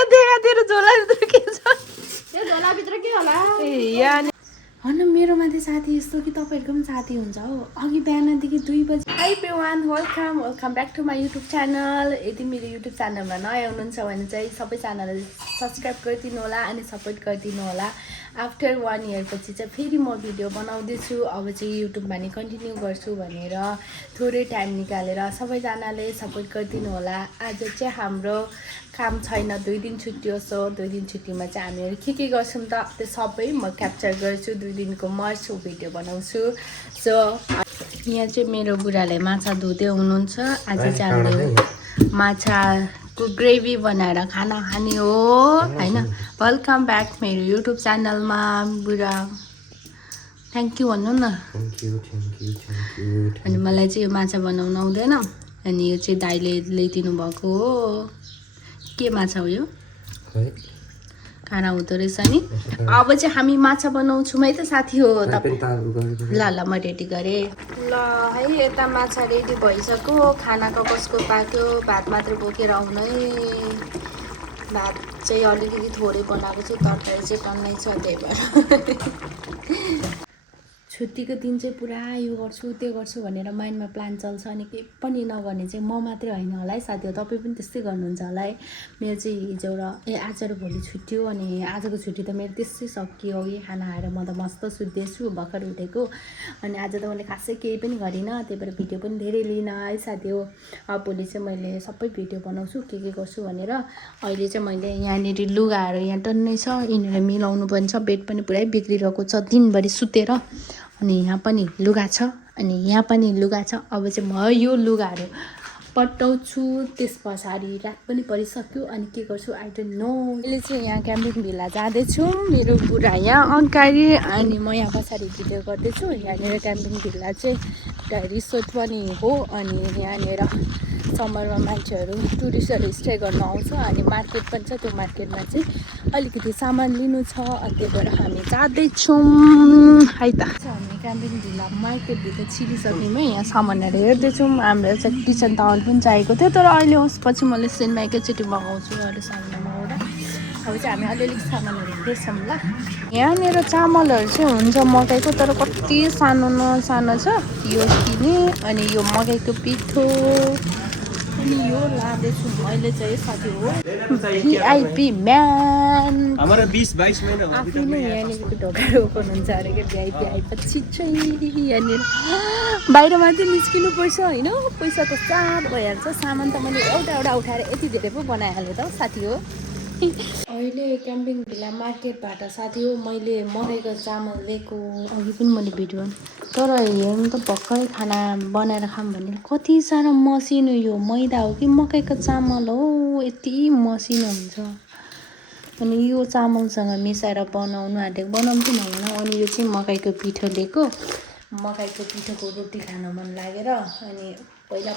यहाँ देखा तेरो झोलाभित्र के छ त्यो झोलाभित्र के होला होइन मेरो माथि साथी यस्तो कि तपाईँहरूको पनि साथी हुन्छ हो अघि बिहानदेखि 2 बजी hi everyone welcome back to my YouTube channel यदि मेरो युट्युब च्यानलमा नयाँ हुनुहुन्छ भने चाहिँ सबै च्यानललाई सब्सक्राइब गरिदिनु होला अनि सपोर्ट गरिदिनु होला आफ्टर 1 इयर पछि चाहिँ फेरि म भिडियो बनाउँदैछु अब चाहिँ युट्युबमा नि कन्टिन्यू गर्छु भनेर थोरै टाइम निकालेर सबैजनाले सपोर्ट गरिदिनु होला आज चाहिँ हाम्रो काम छैन 2 दिन छुट्टी हो सो 2 दिन छुट्टीमा चाहिँ हामीहरू के गर्छौँ त त्यो सबै म क्याप्चर गर्छु 2 दिनको मर्छु भिडियो बनाउँछु सो यहाँ चाहिँ मेरो बुढाले माछा धुँदै हुनुहुन्छ आज चाहिँ हामीले माछाको ग्रेभी बनाएर खाना खाने हो हैन वेलकम ब्याक मेरो युट्युब च्यानलमा बुढा थ्याङ्क यू भन्नु न थ्याङ्क यू अनि मलाई चाहिँ यो माछा बनाउन आउँदैन अनि यो चाहिँ दाइले ल्याइदिनु भएको हो के माछा हो यो खाना हुँदो रहेछ नि अब चाहिँ हामी माछा बनाउँछौँ है त साथी हो ल ल म रेडी गरेँ ल है यता माछा रेडी भइसक्यो खानाको कसको पाक्यो भात मात्र बोकेर आउनु है भात चाहिँ अलिकति थोरै बनाएको छु तरकारी चाहिँ टन्नै छ त्यही भएर छुट्टीको दिन चाहिँ पुरा यो गर्छु त्यो गर्छु भनेर माइन्डमा प्लान चल्छ अनि केही पनि नगर्ने चाहिँ म मात्रै होइन होला है साथीहरू तपाईँ पनि त्यस्तै गर्नुहुन्छ होला है मेरो चाहिँ हिजो र आज र भोलि छुट्टी हो अनि आजको छुट्टी त मेरो त्यसै सकियो कि खाना खाएर म त मस्त सुत्दैछु भर्खर उठेको अनि आज त मैले खासै केही पनि गरिनँ त्यही भएर भिडियो पनि धेरै लिनँ है साथी हो अब भोलि चाहिँ मैले सबै भिडियो बनाउँछु के गर्छु भनेर अहिले चाहिँ मैले यहाँनिर लुगाहरू यहाँ टन्नै छ यिनीहरू मिलाउनु पनि छ बेड पनि पुरै बिग्रिरहेको छ दिनभरि सुतेर अनि यहाँ पनि लुगा छ अनि यहाँ पनि लुगा छ अब चाहिँ म यो लुगाहरू पट्टाउँछु त्यस पछाडि रात पनि परिसक्यो अनि के गर्छु आई डोन्ट नो अहिले चाहिँ यहाँ क्याम्पिङ भिल्ला जाँदैछु मेरो बुढा यहाँ अगाडि अनि म यहाँ पछाडि भिडियो गर्दैछु यहाँनिर क्याम्पिङ भिल्ला चाहिँ एउटा रिसोर्ट पनि हो अनि यहाँनिर समरमा मान्छेहरू टुरिस्टहरू स्टे गर्न आउँछ अनि मार्केट पनि छ त्यो मार्केटमा चाहिँ अलिकति सामान लिनु छ त्यही भएर हामी जाँदैछौँ है त हामी क्याम्पिङ भिल्ला मार्केटभित्र छिरिसक्यौँ है यहाँ सामानहरू हेर्दैछौँ हाम्रो चाहिँ किचन टावल पनि चाहिएको थियो तर अहिले उसपछि मैले सिनमा एकैचोटि मगाउँछु अरू सामान मगाउँदा अब चाहिँ हामी अलिअलि सामानहरू हेर्दैछौँ ल यहाँनिर चामलहरू चाहिँ हुन्छ मकैको तर कति सानो न सानो छ यो किने अनि यो मकैको पिठो अनि यो लाँदैछु मैले चाहिँ साथी हो भिआइपी म्यान आफै नै यहाँनिरको ढोका रोक्नुहुन्छ अरे क्या भिआइपी आएपछि चाहिँ यहाँनिर बाहिर मात्रै निस्किनु पर्छ होइन पैसा त साथ भइहाल्छ सामान त मैले एउटा उठाएर यति धेरै पो बनाइहालेँ त साथी हो अहिले क्याम्पिङ भिल्ला मार्केटबाट साथी हो मैले मकैको चामल लिएको अघि पनि मैले भिडियो तर हेर्नु त भर्खरै खाना बनाएर खाऊँ भने कति साह्रो मसिनो यो मैदा हो कि मकैको चामल हो यति मसिनो हुन्छ अनि यो चामलसँग मिसाएर बनाउनु आँटेको बनाउनु चाहिँ भएन अनि यो चाहिँ मकैको पिठो लिएको मकैको पिठोको रोटी खान मन लागेर अनि पहिला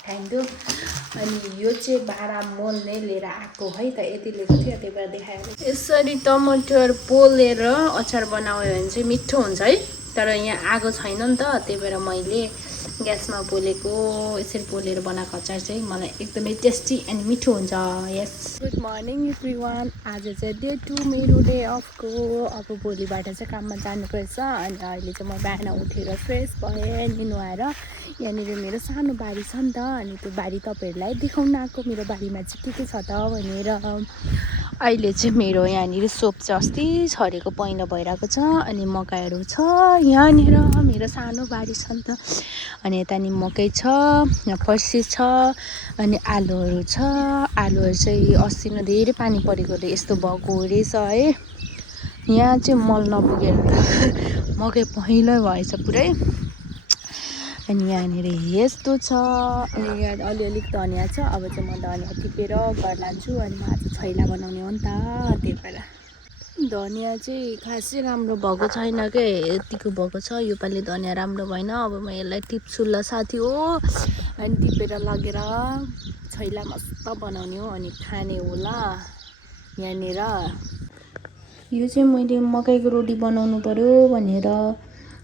खाइन्थ्यो अनि यो चाहिँ भाँडा मोल्ने लिएर आएको है त यति लिएको थियो त्यही भएर देखाएर यसरी टमाटर पोलेर अचार बनायो भने चाहिँ मिठो हुन्छ है तर यहाँ आगो छैन नि त त्यही भएर मैले ग्यासमा पोलेको यसरी पोलेर बनाएको अचार चाहिँ मलाई एकदमै टेस्टी अनि मिठो हुन्छ यस गुड मर्निङ एभ्रिवान आज चाहिँ डे 2 मेरो डे अफको अब भोलिबाट चाहिँ काममा जानुपर्छ अनि अहिले चाहिँ म बिहान उठेर फ्रेस भएँ अनि नुहाएर यहाँनिर मेरो सानो बारी छ नि त अनि त्यो बारी तपाईँहरूलाई देखाउन आएको मेरो बारीमा चाहिँ के छ त भनेर अहिले चाहिँ मेरो यहाँनिर सोप चाहिँ अस्ति छरेको पहिलो भइरहेको छ अनि मकैहरू छ यहाँनिर मेरो सानो बारी छ नि त अनि यता नि मकै छ यहाँ फर्सी छ अनि आलुहरू छ आलुहरू चाहिँ अस्ति नै धेरै पानी परेकोले यस्तो भएको रहेछ है यहाँ चाहिँ मल नपुगेर मकै पहिलो भएछ पुरै अनि यहाँनिर यस्तो छ अनि यहाँ अलिअलि धनियाँ छ अब चाहिँ म धनियाँ टिपेर घर लान्छु अनि म आज छैला बनाउने हो नि त त्यही भएर धनियाँ चाहिँ खासै राम्रो भएको छैन के यतिको भएको छ योपालि धनियाँ राम्रो भएन अब म यसलाई टिप्छु ल साथी हो अनि टिपेर लगेर छैला मस्त बनाउने हो अनि खाने हो ल यहाँनिर यो चाहिँ मैले मकैको रोटी बनाउनु पर्यो भनेर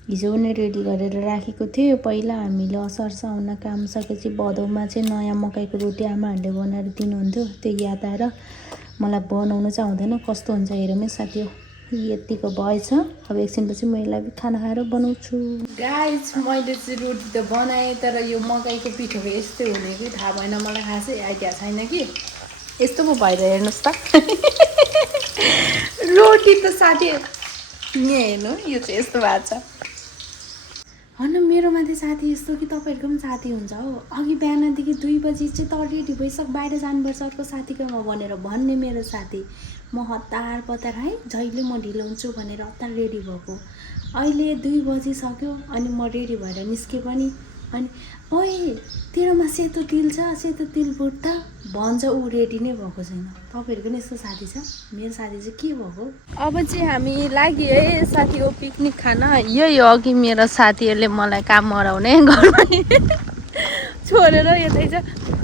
हिजो नै रेडी गरेर राखेको थियो पहिला हामीले असार साउन काम सकेपछि भदौमा चाहिँ नयाँ मकैको रोटी आमाहरूले बनाएर दिनुहुन्थ्यो त्यो याद आएर मलाई बनाउनु चाहिँ आउँदैन कस्तो हुन्छ हेरौँ है साथी हो यतिको भएछ अब एकछिनपछि म यसलाई खाना खाएर बनाउँछु गाइस मैले चाहिँ रोटी त बनाएँ तर यो मकैको पिठोको यस्तै हुने कि थाहा भएन मलाई खासै आइडिया छैन कि यस्तो पो भएर हेर्नुहोस् त रोटी त साथी यहाँ हेर्नु यो चाहिँ यस्तो भएको छ होइन मेरो माथि साथी यस्तो कि तपाईँहरूको पनि साथी हुन्छ हो अघि बिहानदेखि 2 बजी चाहिँ त रेडी भइसक्यो बाहिर जानुपर्छ अर्को साथीकोमा भनेर भन्ने मेरो साथी म हतार पतार है जहिले म ढिलो हुन्छु भनेर हतार रेडी भएको अहिले 2 बजिसक्यो अनि म रेडी भएर निस्केँ पनि अनि ओए तेरोमा सेतो तिल छ सेतो तिल बुट त भन्छ ऊ रेडी नै भएको छैन तपाईँहरूको नि यस्तो साथी छ मेरो साथी चाहिँ के भएको अब चाहिँ हामी लाग्यो है साथी हो पिकनिक खान यही हो अघि मेरो साथीहरूले मलाई काम मराउने घरमा छोडेर यतै छ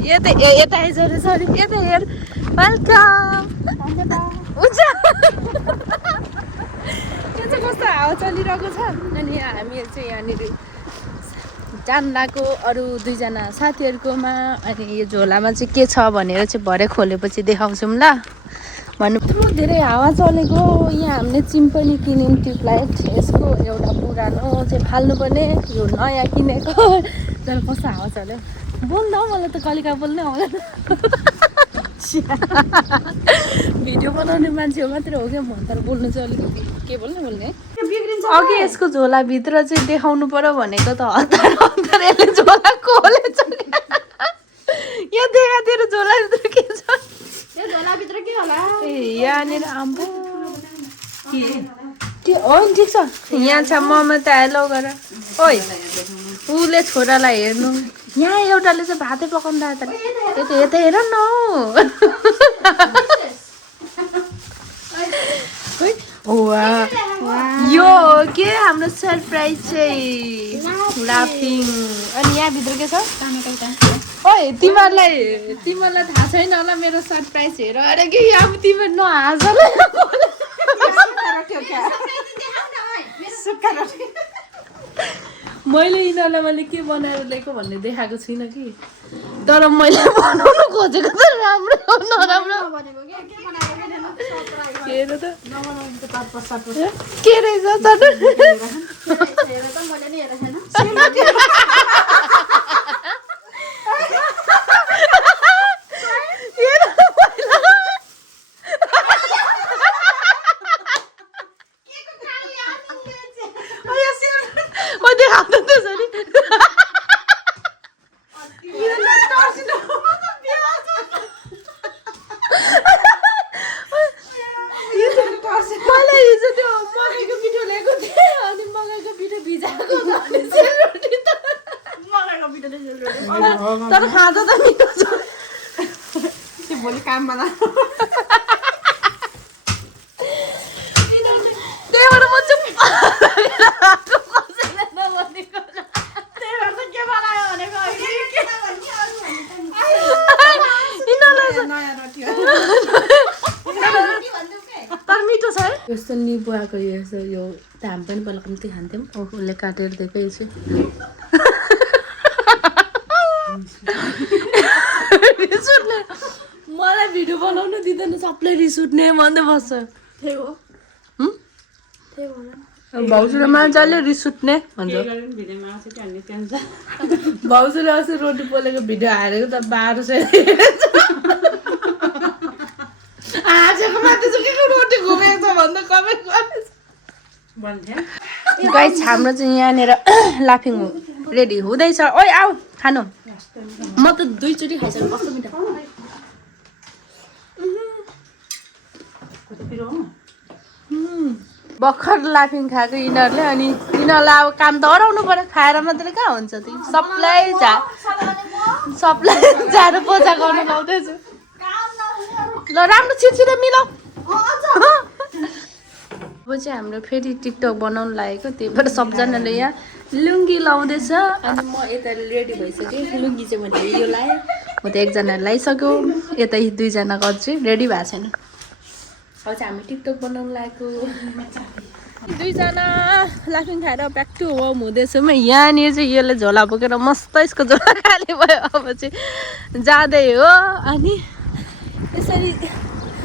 यता आइज रे सरी यता हेर वेलकम हुन्छ यो चाहिँ कस्तो हावा चलिरहेको छ अनि हामी चाहिँ यहाँनिर जान लागेको अरू 2 जना साथीहरूकोमा अनि यो झोलामा चाहिँ के छ भनेर चाहिँ भरे खोलेपछि देखाउँछौँ ल भन्नु यत्रो धेरै हावा चलेको यहाँ हामीले चिम्पनी किन्यौँ ट्युबलाइट यसको एउटा पुरानो चाहिँ फाल्नुपर्ने यो नयाँ किनेको तर कस्तो हावा चल्यो बोल्दा मलाई त कलिका बोल्नै आउँदैन भिडियो बनाउने मान्छे मात्रै हो क्या म तर बोल्नु चाहिँ अलिकति के बोल्ने अघि यसको झोलाभित्र चाहिँ देखाउनु पर्यो भनेको त हतार यसले झोला खोलेछ यो देखा तेरो झोलाभित्र के छ यो झोलाभित्र के होला ए यहाँनिर आम्बो त्यो होइन ठिक छ यहाँ छ ममता हेलो गर ओइ उसले छोरालाई हेर्नु यहाँ एउटाले चाहिँ भातै पकाउनु आयो त यता हेर न यो हो के हाम्रो सरप्राइज चाहिँ लाफिङ अनि यहाँभित्र के छ ओइ तिमीहरूलाई थाहा छैन होला मेरो सरप्राइज हेर अरे कि अब तिमीहरू नहाँस मैले यिनीहरूलाई के बनाएर ल्याएको भन्ने देखाएको छुइनँ कि तर मैले बनाउनु खोजेको त राम्रो नराम्रो के रहेछ मलाई हिजो त्यो मकैको पिठो ल्याएको थिएँ अनि मकैको पिठो भिजाएको तर खाँदा त मिठो छ भोलि काममा त्यहीबाट म चुप तर मिठो छ है यस्तो निबुवाको यस्तो यो त हामी पनि पहिला कम्ती खान्थ्यौँ उसले काटेर दिएको यो चाहिँ रिस उठ्ने मलाई भिडियो बनाउनु दिँदैन सबलाई रिस उठ्ने भन्दै बस्छ भाउजूले मान्छेले रिस उठ्ने भन्छ भाउजूले अस्ति रोटी पोलेको भिडियो हालेको त 1200 आजको माथि चाहिँ के रोटी घुमेको छ भन्दा कमेन्ट गर्छ गाइस हाम्रो चाहिँ यहाँनिर लाफिङ रेडी हुँदैछ ओइ आऊ खानु म त 2 चोटि खाइसकेँ कस्तो मिठो भर्खर लाफिङ खाएको यिनीहरूले अनि यिनीहरूलाई अब काम त हराउनु पर्यो खाएर मात्रै कहाँ हुन्छ त्यो सबलाई झाडु पोछा गर्नु पाउँदैछु ल राम्रो छिटो मिलाऊ अब चाहिँ हाम्रो फेरि टिकटक बनाउनु लागेको त्यही भएर सबजनाले यहाँ लुङ्गी लाउँदैछ अनि म यता रेडी भइसकेँ लुङ्गी चाहिँ मैले यो लाएँ म त एकजनाले लगाइसक्यो यता 2 जनाको चाहिँ रेडी भएको छैन अब चाहिँ हामी टिकटक बनाउनु लागेको 2 जना लाफिङ खाएर ब्याक टु होम हुँदैछौँ यहाँनिर चाहिँ यसले झोला बोकेर मस्त यसको झोला खाली भयो अब चाहिँ जाँदै हो अनि यसरी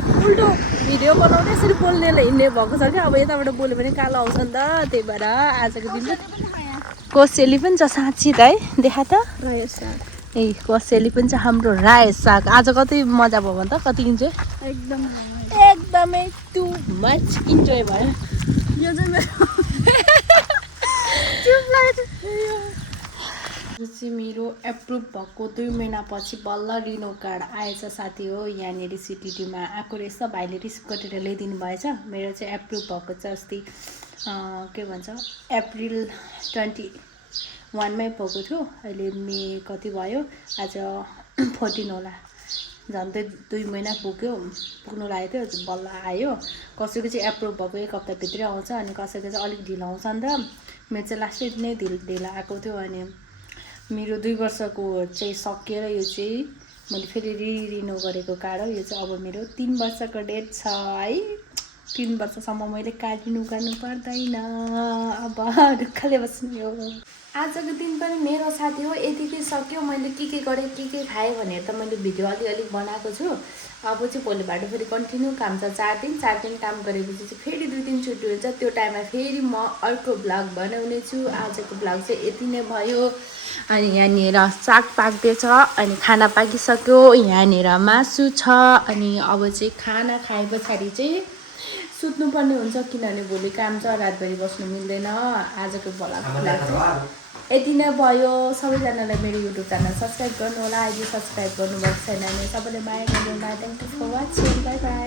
उल्टो भिडियो बनाउँदै यसरी बोल्नेले हिँड्ने भएको छ क्या अब यताबाट बोल्यो भने कालो आउँछ नि त त्यही भएर आजको दिन कोसेली पनि छ साँच्ची त है देखा त ए कोसेली पनि छ हाम्रो रायो साग आज कति मजा भयो भने त कति इन्जोय एकदमै टु मच इन्जोय भयो यो चाहिँ मेरो यो चाहिँ मेरो एप्रुभ भएको 2 महिनापछि बल्ल रिनो कार्ड आएछ साथी हो यहाँनिर सिटिटीमा आएको रहेछ भाइले रिसिभ गरेर ल्याइदिनु भएछ मेरो चाहिँ एप्रुभ भएको छ अस्ति के भन्छ अप्रिल 21 मै भएको थियो अहिले मे कति भयो आज 14 होला झन्डै 2 महिना पुग्नु लागेको थियो बल्ल आयो कसैको चाहिँ एप्रुभ भएको 1 हप्ताभित्रै आउँछ अनि कसैको चाहिँ अलिक ढिलो आउँछ नि त मेरो चाहिँ लास्टै नै ढिलो आएको थियो अनि मेरो 2 वर्षको चाहिँ सकिएर यो चाहिँ मैले फेरि रिन्यू गरेको कार्ड हो यो चाहिँ अब मेरो 3 वर्षको डेट छ है 3 वर्षसम्म मैले कार्ड रिन्यू गर्नु पर्दैन अब ढुक्कले बस्नु हो आजको दिन पनि मेरो साथी हो यतिकै सक्यो मैले के गरेँ के खाएँ भनेर त मैले भिडियो अलिअलि बनाएको छु अब चाहिँ भोलिबाट फेरि कन्टिन्यू काम छ 4 दिन काम गरेपछि चाहिँ फेरि 2 दिन छुट्टी हुन्छ त्यो टाइममा फेरि म अर्को ब्लग बनाउने छु आजको ब्लग चाहिँ यति नै भयो अनि यहाँनिर साग पाक्दैछ अनि खाना पाकिसक्यो यहाँनिर मासु छ अनि अब चाहिँ खाना खाए पछाडि चाहिँ सुत्नुपर्ने हुन्छ किनभने भोलि काम छ रातभरि बस्नु मिल्दैन आजको ब्लग यति नै भयो सबैजनालाई मेरो युट्युब च्यानल सब्सक्राइब गर्नु होला अहिले सब्सक्राइब गर्नुभएको छैन भने सबैले माया गर्नु होला thank you for watching bye by